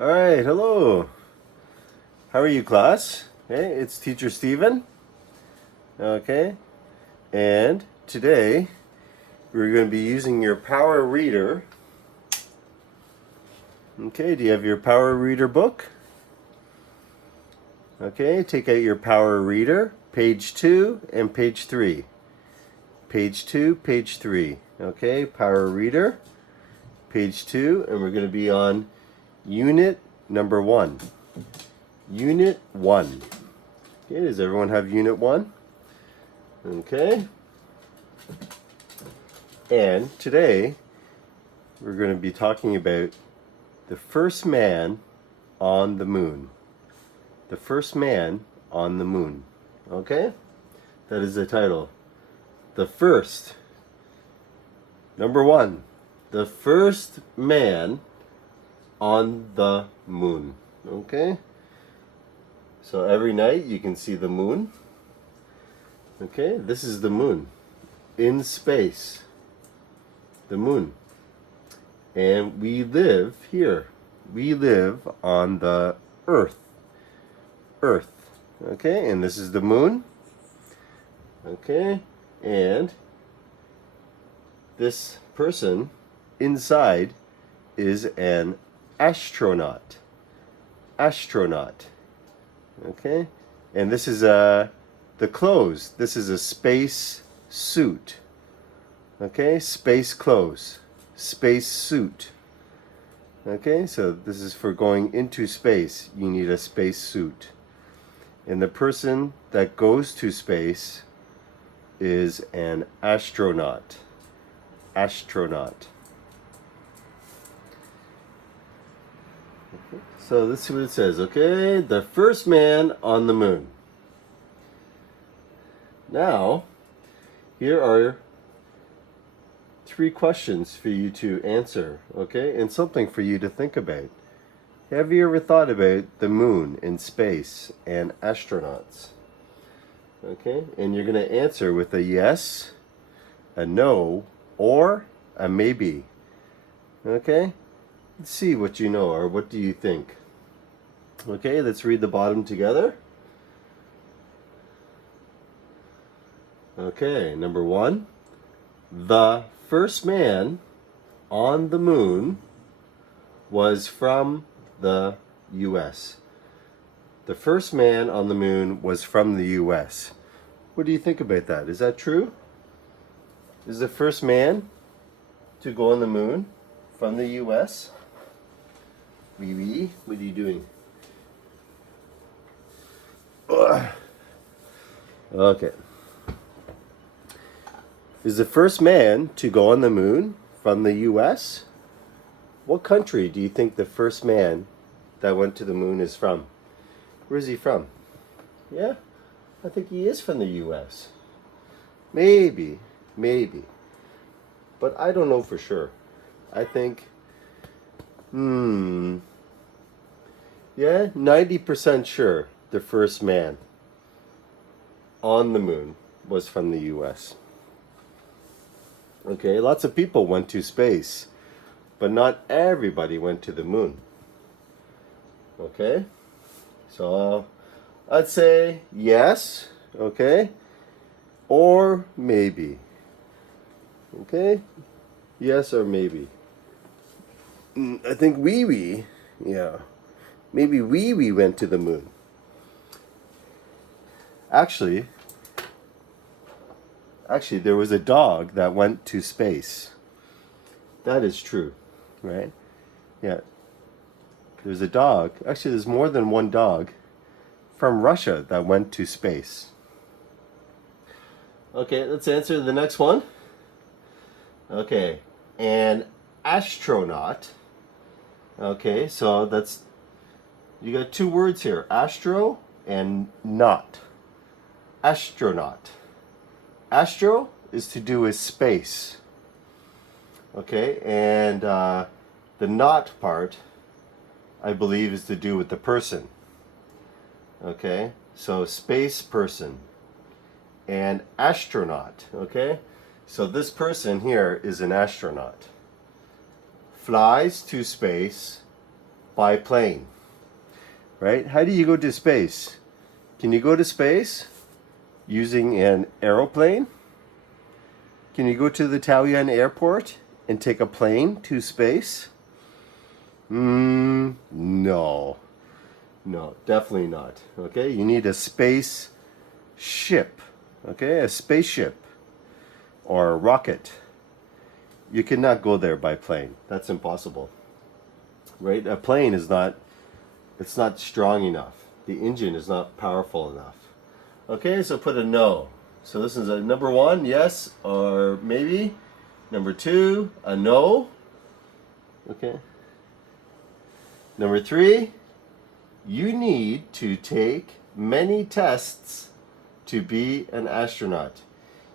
All right, hello. How are you, class? Hey, it's Teacher Steven. Okay, and today we're going to be using your PowerReader. Okay, do you have your PowerReader book? Okay, take out your PowerReader, page 2 and page 3. Page 2, page 3. Okay, PowerReader, page 2, and we're going to be on Unit number 1. Unit 1. Okay, does everyone have Unit 1? Okay. And today we're going to be talking about the first man on the moon. The first man on the moon. Okay? That is the title. The first. Number 1. The first man on the moon. Okay? So every night you can see the moon. Okay? This is the moon. In space. The moon. And we live here. We live on the Earth. Earth. Okay, and this is the moon. Okay, and this person inside is an astronaut. Astronaut. Okay, and this is the clothes. This is a space suit. Okay, space clothes. Space suit. Okay, so this is for going into space. You need a space suit. And the person that goes to space is an astronaut. Astronaut. Okay, so let's see what it says. Okay, the first man on the moon. Now, here are 3 questions for you to answer, okay? And something for you to think about. Have you ever thought about the moon in space and astronauts? Okay, and you're going to answer with a yes, a no, or a maybe. Okay, let's see what you know, or what do you think. Okay, let's read the bottom together. Okay, number 1. The first man on the moon was from the U.S. The first man on the moon was from the U.S. What do you think about that? Is that true? Is the first man to go on the moon from the U.S.? Wee wee, what are you doing? Ugh. Okay. Is the first man to go on the moon from the U.S.? What country do you think the first man that went to the moon is from? Where is he from? Yeah, I think he is from the U.S. Maybe. But I don't know for sure. I think, yeah, 90% sure the first man on the moon was from the U.S. Okay, lots of people went to space, but not everybody went to the moon. Okay, so I'd say yes, okay, or maybe. Okay, yes or maybe. I think wee, yeah, maybe wee went to the moon. Actually, there was a dog that went to space. That is true, right? Yeah. There's a dog. Actually, there's more than one dog from Russia that went to space. Okay, let's answer the next one. Okay, an astronaut. Okay, so that's, you got 2 words here, astro and not. Astronaut. Astro is to do with space. Okay, and the not part, I believe, is to do with the person. Okay, so space person and astronaut. Okay, so this person here is an astronaut. Flies to space by plane. Right? How do you go to space? Can you go to space using an aeroplane? Can you go to the Taoyuan airport and take a plane to space? No. No, definitely not. Okay, you need a space ship. Okay, a spaceship or a rocket. You cannot go there by plane. That's impossible. Right? A plane is not, it's not strong enough. The engine is not powerful enough. Okay, so put a no. So this is a number 1, yes or maybe. Number 2, a no. Okay. Number 3, you need to take many tests to be an astronaut.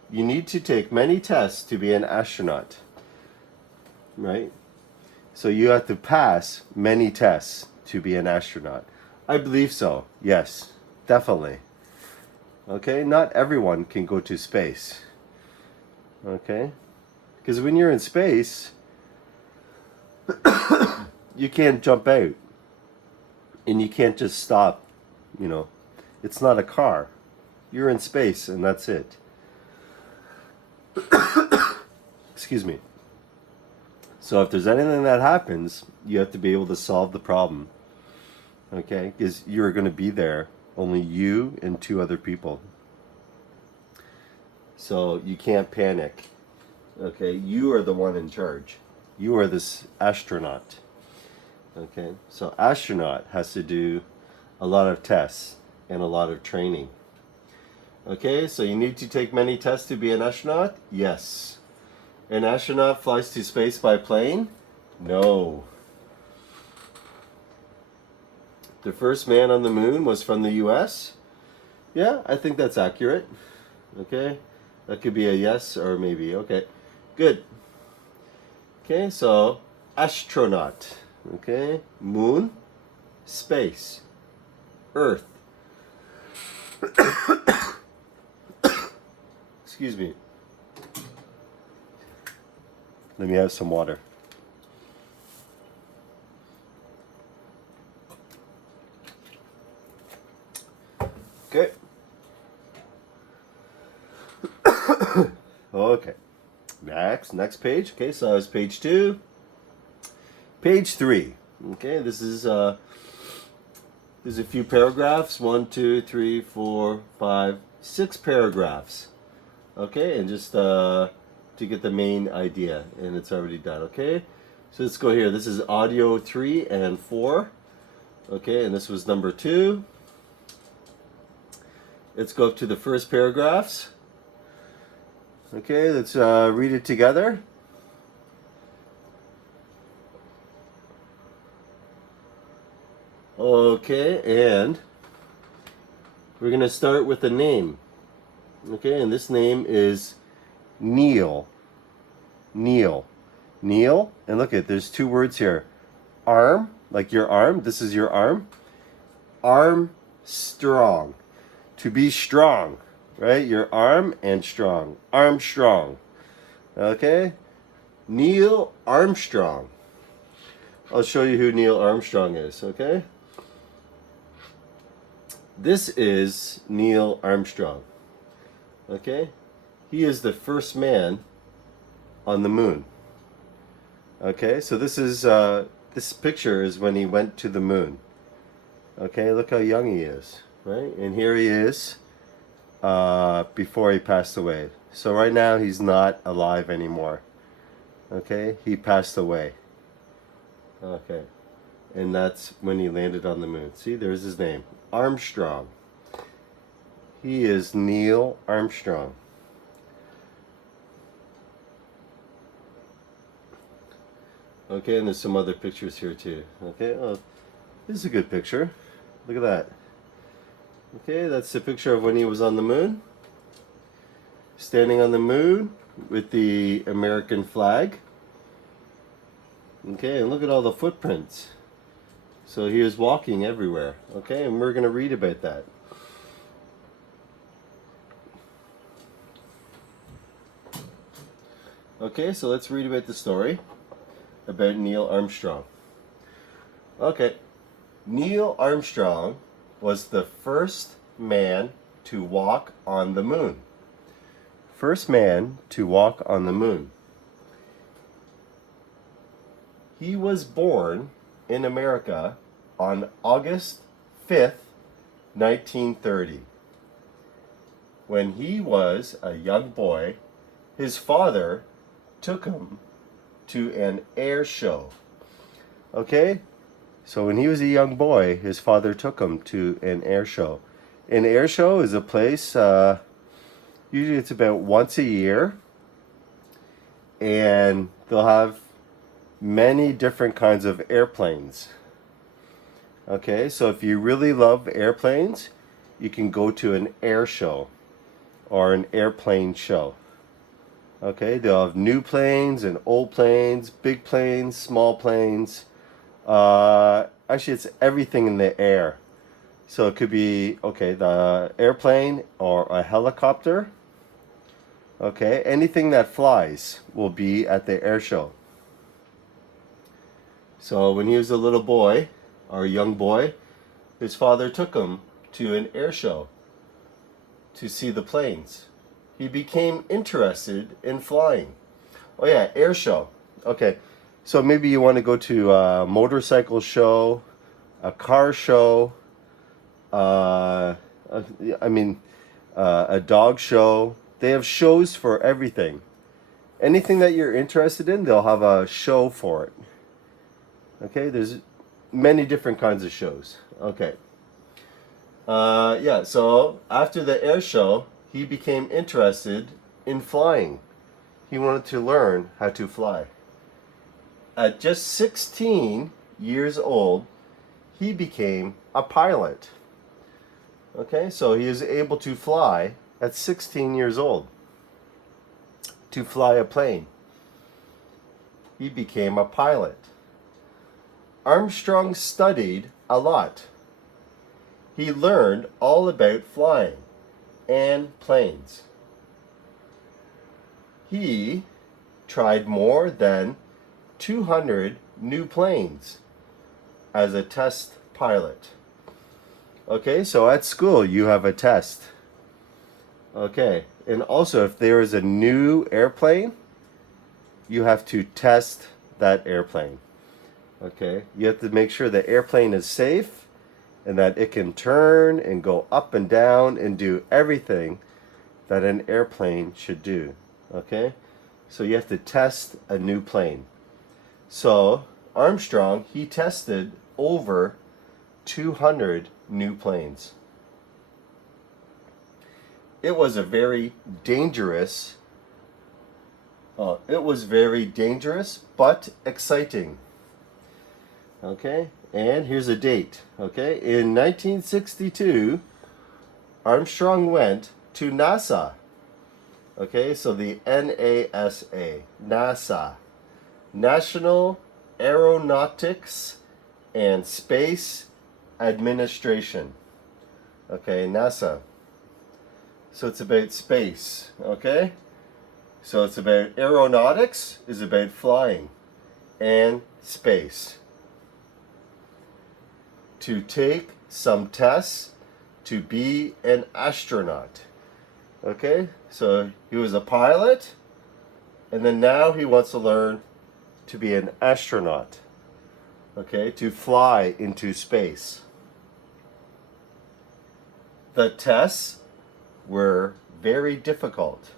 You need to take many tests to be an astronaut. Right? So you have to pass many tests to be an astronaut. I believe so. Yes, definitely. Okay, not everyone can go to space. Okay? Because when you're in space, you can't jump out. And you can't just stop, you know. It's not a car. You're in space and that's it. Excuse me. So if there's anything that happens, you have to be able to solve the problem. Okay? Because you're going to be there, only you and 2 other people. So you can't panic. Okay? You are the one in charge. You are this astronaut. Okay? So astronaut has to do a lot of tests and a lot of training. Okay? So you need to take many tests to be an astronaut? Yes. An astronaut flies to space by plane? No. The first man on the moon was from the US? Yeah, I think that's accurate. Okay? That could be a yes or maybe. Okay. Good. Okay, so astronaut. Okay? Moon, space, Earth. Excuse me. Let me have some water. Okay. Okay. Next page. Okay, so that was page 2. Page 3. Okay, this is there's a few paragraphs. 1, 2, 3, 4, 5, 6 paragraphs. Okay, and just to get the main idea, and it's already done. Okay, so let's go here. This is audio 3 and 4. Okay, and this was number 2. Let's go up to the first paragraphs. Okay, let's read it together. Okay, and we're going to start with a name. Okay, and this name is Neil. Neil. Neil, and look at, there's 2 words here. Arm, like your arm, this is your arm. Armstrong. To be strong, right? Your arm and strong. Armstrong. Okay? Neil Armstrong. I'll show you who Neil Armstrong is, okay? This is Neil Armstrong. Okay? He is the first man on the moon. Okay? So this is this picture is when he went to the moon. Okay? Look how young he is, right? And here he is before he passed away. So right now he's not alive anymore. Okay? He passed away. Okay. And that's when he landed on the moon. See, there's his name. Armstrong. He is Neil Armstrong. Okay, and there's some other pictures here too. Okay, oh, this is a good picture. Look at that. Okay, that's the picture of when he was on the moon. Standing on the moon with the American flag. Okay, and look at all the footprints. So he was walking everywhere. Okay, and we're going to read about that. Okay, so let's read about the story about Neil Armstrong. Okay. Neil Armstrong was the first man to walk on the moon. First man to walk on the moon. He was born in America on August 5th, 1930. When he was a young boy, his father took him to an air show. Okay? So when he was a young boy, his father took him to an air show. An air show is a place, usually it's about once a year, and they'll have many different kinds of airplanes. Okay, so if you really love airplanes, you can go to an air show or an airplane show. Okay, they'll have new planes and old planes, big planes, small planes. Actually, it's everything in the air. So it could be, okay, the airplane or a helicopter. Okay, anything that flies will be at the air show. So when he was a little boy, or a young boy, his father took him to an air show to see the planes. He became interested in flying. Oh yeah, air show. Okay, so maybe you want to go to a motorcycle show, a car show, a dog show. They have shows for everything. Anything that you're interested in, they'll have a show for it. Okay, there's many different kinds of shows. Okay. Yeah, so after the air show, he became interested in flying. He wanted to learn how to fly. At just 16 years old, he became a pilot. Okay, so he is able to fly at 16 years old. To fly a plane. He became a pilot. Armstrong studied a lot. He learned all about flying and planes. He tried more than 200 new planes as a test pilot. Okay, so at school you have a test. Okay, and also if there is a new airplane, you have to test that airplane. Okay, you have to make sure the airplane is safe and that it can turn and go up and down and do everything that an airplane should do. Okay, so you have to test a new plane. So Armstrong, he tested over 200 new planes. It was very dangerous, but exciting. Okay, and here's a date. Okay, in 1962, Armstrong went to NASA. Okay, so the NASA, NASA, National Aeronautics and Space Administration. Okay, NASA. So it's about space. Okay, so it's about aeronautics, is about flying, and space. To take some tests to be an astronaut. Okay, so he was a pilot, and then now he wants to learn to be an astronaut. Okay, to fly into space. The tests were very difficult,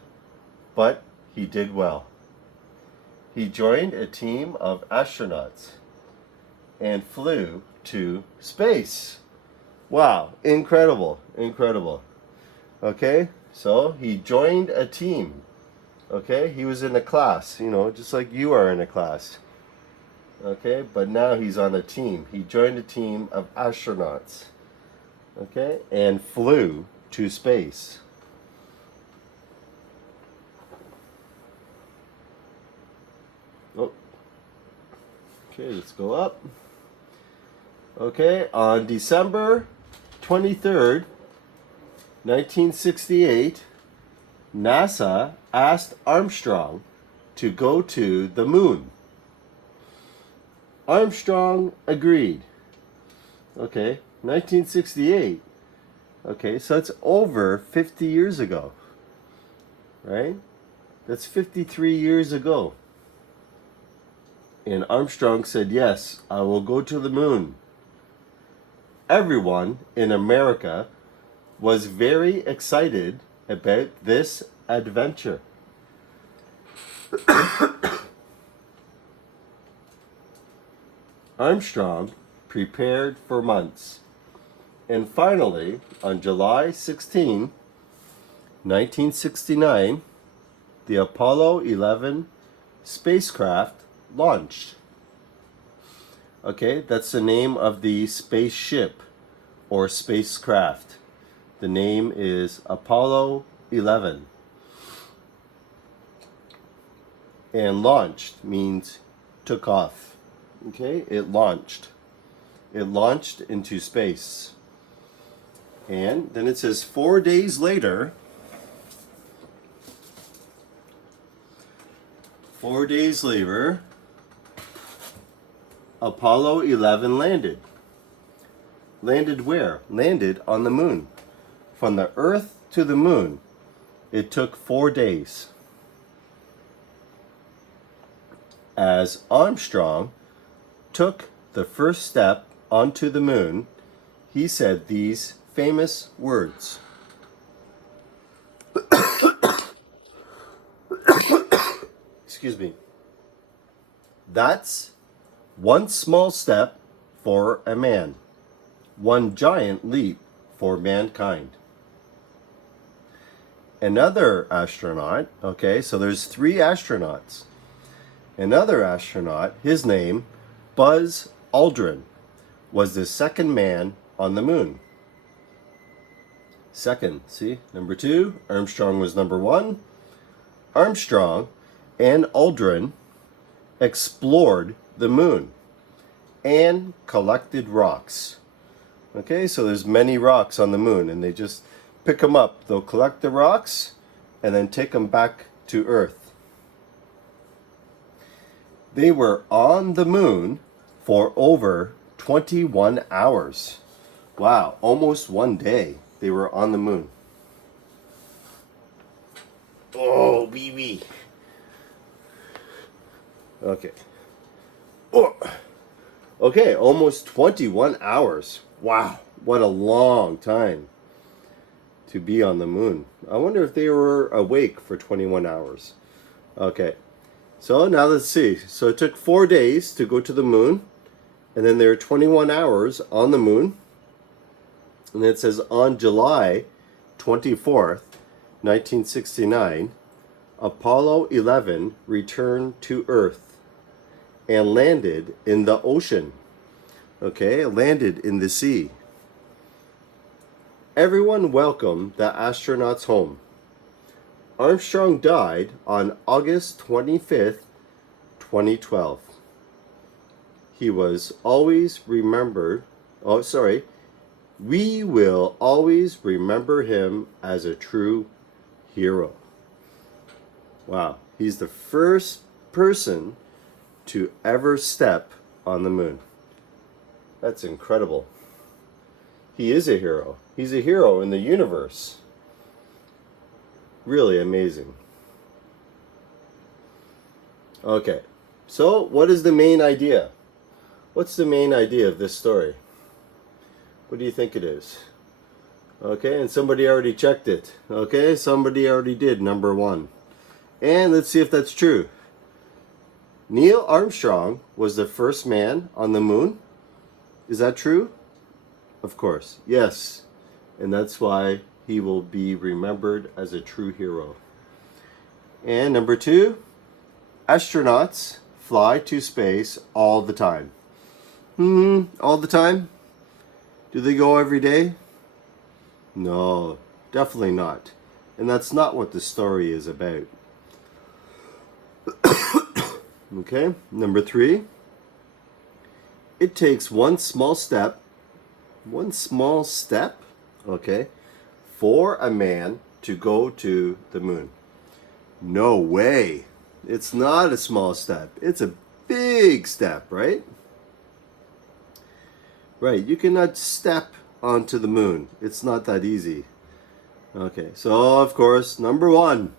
but he did well. He joined a team of astronauts and flew to space. Wow, incredible, incredible. Okay, so he joined a team. Okay, he was in a class, just like you are in a class. Okay, but now he's on a team. He joined a team of astronauts. Okay, and flew to space. Oh. Okay, let's go up. Okay, on December 23rd, 1968, NASA asked Armstrong to go to the moon. Armstrong agreed. Okay, 1968. Okay, so that's over 50 years ago, right? That's 53 years ago. And Armstrong said, yes, I will go to the moon. Everyone in America was very excited about this adventure. Armstrong prepared for months. And finally, on July 16, 1969, the Apollo 11 spacecraft launched. Okay, that's the name of the spaceship or spacecraft. The name is Apollo 11. And launched means took off. Okay, it launched. It launched into space. And then it says 4 days later, 4 days later, Apollo 11 landed. Landed where? Landed on the moon. From the Earth to the moon, it took 4 days. As Armstrong took the first step onto the moon, he said these famous words. Excuse me. That's one small step for a man, one giant leap for mankind. Another astronaut, okay, so there's 3 astronauts. Another astronaut, his name, Buzz Aldrin, was the second man on the moon. Second, see, number 2, Armstrong was number 1. Armstrong and Aldrin explored the moon and collected rocks. Okay, so there's many rocks on the moon, and they just pick them up. They'll collect the rocks and then take them back to Earth. They were on the moon for over 21 hours. Wow, almost 1 day they were on the moon. Oh, wee wee. Okay. Oh. Okay, almost 21 hours. Wow, what a long time to be on the moon. I wonder if they were awake for 21 hours. Okay, so now let's see. So it took 4 days to go to the moon, and then there are 21 hours on the moon. And it says on July 24th, 1969, Apollo 11 returned to Earth and landed in the ocean. Okay, landed in the sea. Everyone welcomed the astronauts home. Armstrong died on August 25th, 2012. He was always remembered, we will always remember him as a true hero. Wow, he's the first person to ever step on the moon. That's incredible. He is a hero. He's a hero in the universe. Really amazing. Okay, so what is the main idea? What's the main idea of this story? What do you think it is? Okay, and somebody already checked it. Okay, somebody already did number 1. And let's see if that's true. Neil Armstrong was the first man on the moon. Is that true? Of course, yes. And that's why he will be remembered as a true hero. And number 2, astronauts fly to space all the time. All the time? Do they go every day? No, definitely not. And that's not what the story is about. Okay, number 3. It takes one small step, okay, for a man to go to the moon. No way. It's not a small step. It's a big step, right? Right, you cannot step onto the moon. It's not that easy. Okay, so of course, number one,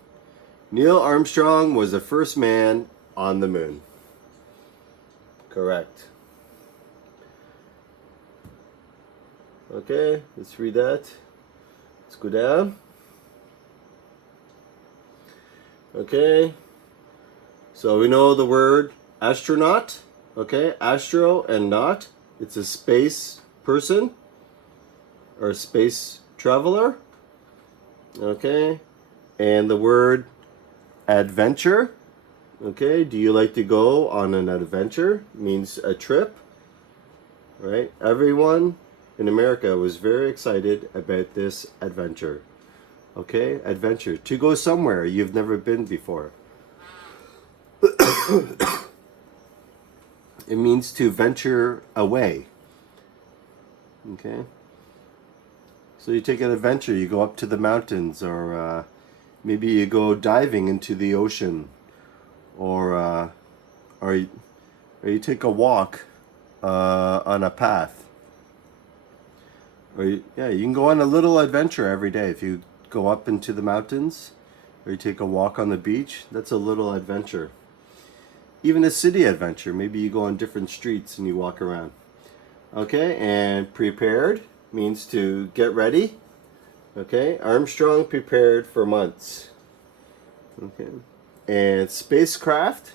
Neil Armstrong was the first man on the moon. Correct. Okay, let's read that. Let's go down. Okay, so we know the word astronaut. Okay, astro and naut. It's a space person or space traveler. Okay, and the word adventure. Okay, do you like to go on an adventure? Means a trip, right? Everyone in America was very excited about this adventure. Okay, adventure. To go somewhere you've never been before. It means to venture away. Okay, so you take an adventure, you go up to the mountains, or maybe you go diving into the ocean, or you take a walk on a path. Or you can go on a little adventure every day. If you go up into the mountains, or you take a walk on the beach, that's a little adventure. Even a city adventure. Maybe you go on different streets and you walk around. Okay, and prepared means to get ready. Okay, Armstrong prepared for months. Okay, and spacecraft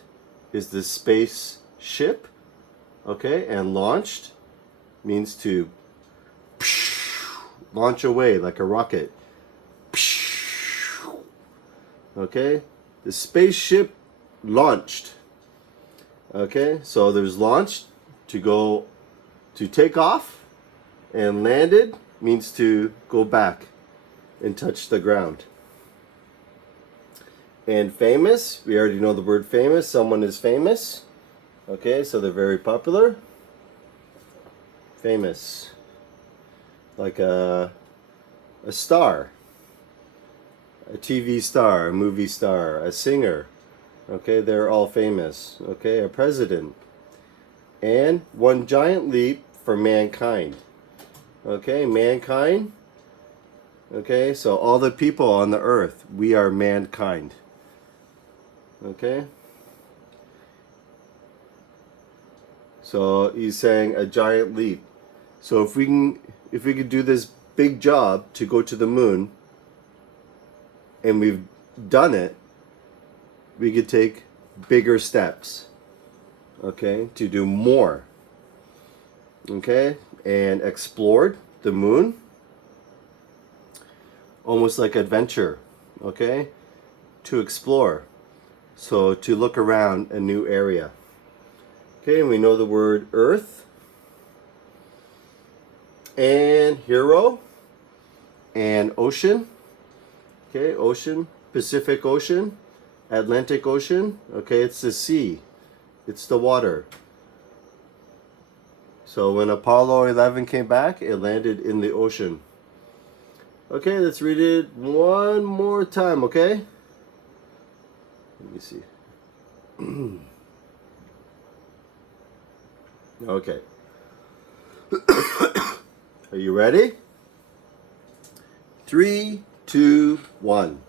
is the space ship. Okay, and launched means to launch away like a rocket. Okay, the spaceship launched. Okay, so there's launched, to go, to take off, and landed means to go back and touch the ground. And famous, we already know the word famous. Someone is famous. Okay, so they're very popular. Famous. Like a star. A TV star, a movie star, a singer. Okay, they're all famous. Okay, a president. And one giant leap for mankind. Okay, mankind. Okay, so all the people on the earth, we are mankind. Okay? So he's saying a giant leap. So if we could do this big job to go to the moon, and we've done it, we could take bigger steps, okay, to do more, okay, and explored the moon, almost like adventure, okay, to explore, so to look around a new area. Okay, and we know the word earth, and hero, and ocean. Okay, ocean, Pacific Ocean, Atlantic Ocean. Okay, it's the sea. It's the water. So when Apollo 11 came back, it landed in the ocean. Okay, let's read it one more time, okay? Let me see. Okay. Are you ready? 3, 2, 1.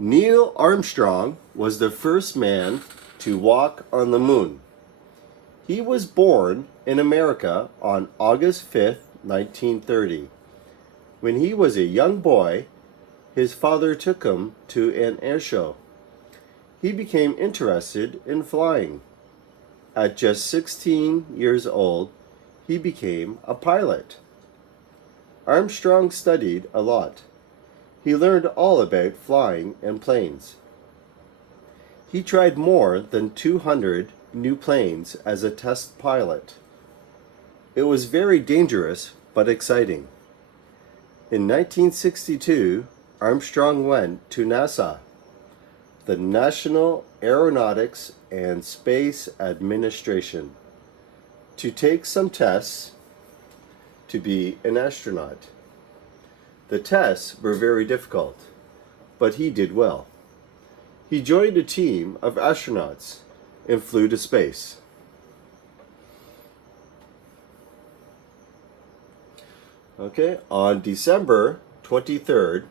Neil Armstrong was the first man to walk on the moon. He was born in America on August 5th, 1930. When he was a young boy, his father took him to an air show. He became interested in flying. At just 16 years old, he became a pilot. Armstrong studied a lot. He learned all about flying and planes. He tried more than 200 new planes as a test pilot. It was very dangerous but exciting. In 1962, Armstrong went to NASA, the National Aeronautics and Space Administration, to take some tests to be an astronaut. The tests were very difficult, but he did well. He joined a team of astronauts and flew to space. Okay, on December 23rd,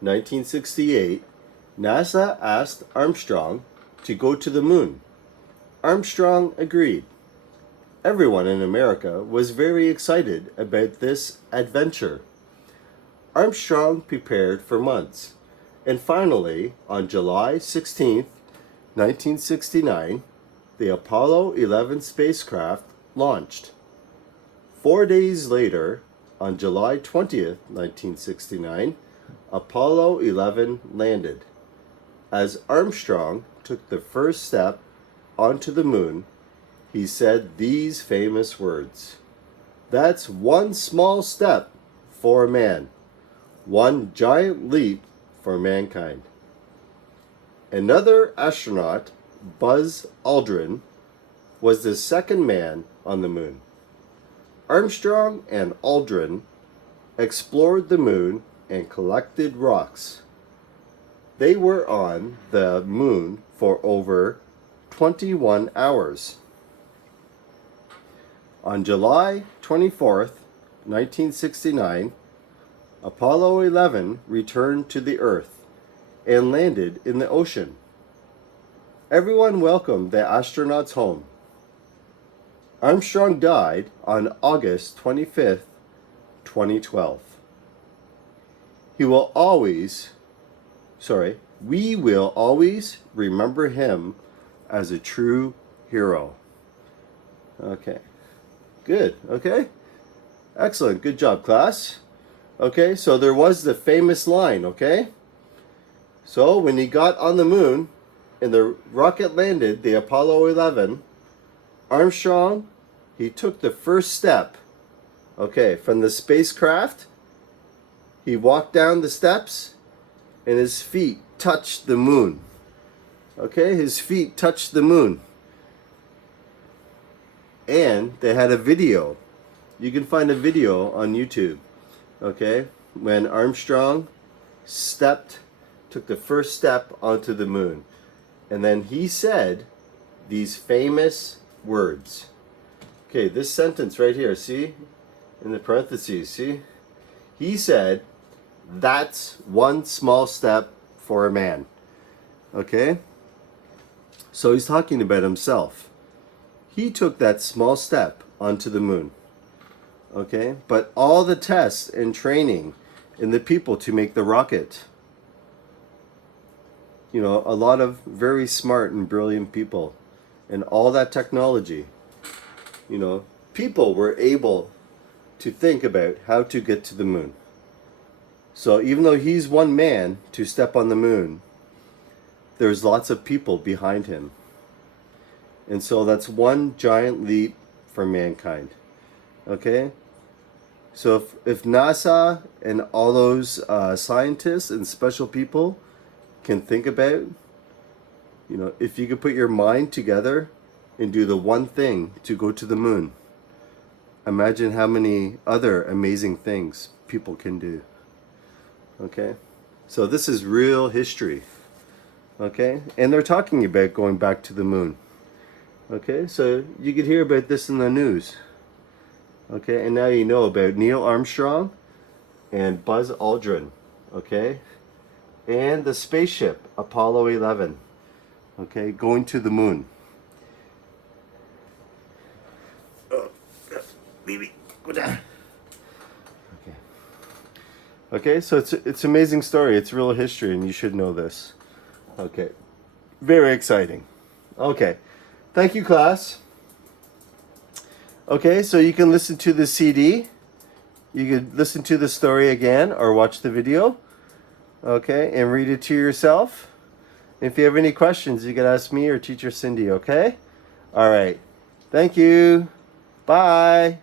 1968, NASA asked Armstrong to go to the moon. Armstrong agreed. Everyone in America was very excited about this adventure. Armstrong prepared for months, and finally, on July 16th, 1969, the Apollo 11 spacecraft launched. 4 days later, on July 20th, 1969, Apollo 11 landed. As Armstrong took the first step onto the moon, he said these famous words: "That's one small step for man, one giant leap for mankind." Another astronaut, Buzz Aldrin, was the second man on the moon. Armstrong and Aldrin explored the moon and collected rocks. They were on the moon for over 21 hours. On July 24th, 1969, Apollo 11 returned to the Earth and landed in the ocean. Everyone welcomed the astronauts home. Armstrong died on August 25th, 2012. We will always remember him as a true hero. Okay. Good. Okay. Excellent. Good job, class. Okay, so there was the famous line, okay? So when he got on the moon and the rocket landed, the Apollo 11, Armstrong, he took the first step, okay, from the spacecraft. He walked down the steps and his feet touched the moon. Okay, his feet touched the moon. And they had a video. You can find a video on YouTube, okay, when Armstrong took the first step onto the moon. And then he said these famous words. Okay, this sentence right here, see? In the parentheses, see? He said, "That's one small step for a man." Okay? So he's talking about himself. He took that small step onto the moon. Okay? But all the tests and training and the people to make the rocket, you know, a lot of very smart and brilliant people, and all that technology, you know, people were able to think about how to get to the moon. So even though he's one man to step on the moon, there's lots of people behind him. And so that's one giant leap for mankind. Okay? So if NASA and all those scientists and special people can think about, you know, if you could put your mind together and do the one thing to go to the moon, imagine how many other amazing things people can do. Okay? So this is real history. Okay? And they're talking about going back to the moon. Okay? So you could hear about this in the news. Okay? And now you know about Neil Armstrong and Buzz Aldrin. Okay? And the spaceship Apollo 11. Okay? Going to the moon. Oh, baby, go down. Okay. Okay, so it's an amazing story. It's real history, and you should know this. Okay. Very exciting. Okay. Thank you, class. Okay, so you can listen to the CD. You could listen to the story again or watch the video. Okay, and read it to yourself. If you have any questions, you can ask me or teacher Cindy, okay? All right. Thank you. Bye.